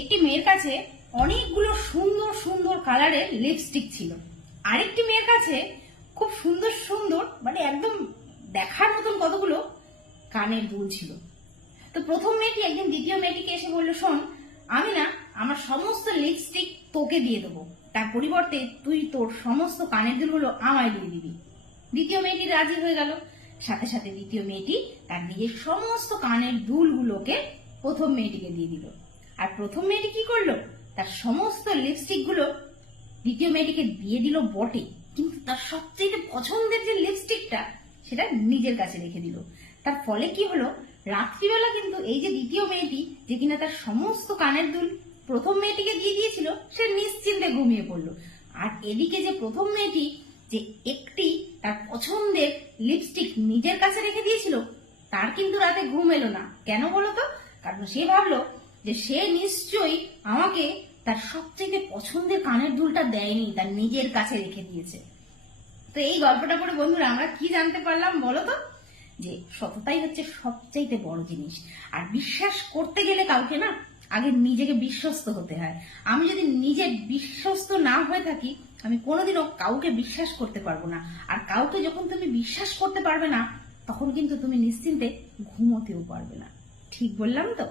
একটি মেয়ের কাছে অনেকগুলো সুন্দর সুন্দর কালারের লিপস্টিক ছিল। আরেকটি মেয়ের কাছে খুব সুন্দর সুন্দর মানে একদম দেখার মতন কতগুলো কানের দুল ছিল। তো প্রথম মেয়েটি একদিন দ্বিতীয় মেয়েটিকে এসে বলল, শোন, আমি না আমার সমস্ত লিপস্টিক তোকে দিয়ে দেবো। তার পরিবর্তে তুই তোর সমস্ত কানের দুলগুলো আমায় দিয়ে দিবি। দ্বিতীয় মেয়েটি রাজি হয়ে গেল। সাথে সাথে দ্বিতীয় মেয়েটি তার নিজের সমস্ত কানের দুলগুলোকে প্রথম মেয়েটিকে দিয়ে দিল। আর প্রথম মেয়েটি কি করল? তার সমস্ত লিপস্টিকগুলো দ্বিতীয় মেয়েটিকে দিয়ে দিল বটে। কিন্তু তার সবচেয়ে পছন্দের যে লিপস্টিকটা সেটা নিজের কাছে রেখে দিল। তার ফলে কি হলো? রাত্রিবেলা কিন্তু এই যে দ্বিতীয় মেয়েটি, যে কিনা তার সমস্ত কানের দুল প্রথম মেয়েটিকে দিয়ে দিয়েছিল, সে নিশ্চিন্তে ঘুমিয়ে পড়ল। আর এদিকে যে প্রথম মেয়েটি, যে একটি তার পছন্দের লিপস্টিক নিজের কাছে রেখে দিয়েছিল, তার কিন্তু রাতে ঘুম এলো না। কেন বলো তো? কারণ সে ভাবলো যে সে নিশ্চয়ই আমাকে তার সবচেয়ে পছন্দের কানের দুলটা দেয়নি, তার নিজের কাছে রেখে দিয়েছে। তো এই গল্পটা পড়ে বন্ধুরা আমরা কি জানতে পারলাম বলো তো? যে সততাই হচ্ছে সবচাইতে বড় জিনিস। আর বিশ্বাস করতে গেলে কাউকে না, আগে নিজেকে বিশ্বস্ত হতে হয়। আমি যদি নিজে বিশ্বস্ত না হয়ে থাকি, আমি কোনোদিনও কাউকে বিশ্বাস করতে পারব না। আর কাউকে যখন তুমি বিশ্বাস করতে পারবে না, তখন কিন্তু তুমি নিশ্চিন্তে ঘুমোতেও পারবে না। ঠিক বললাম তো?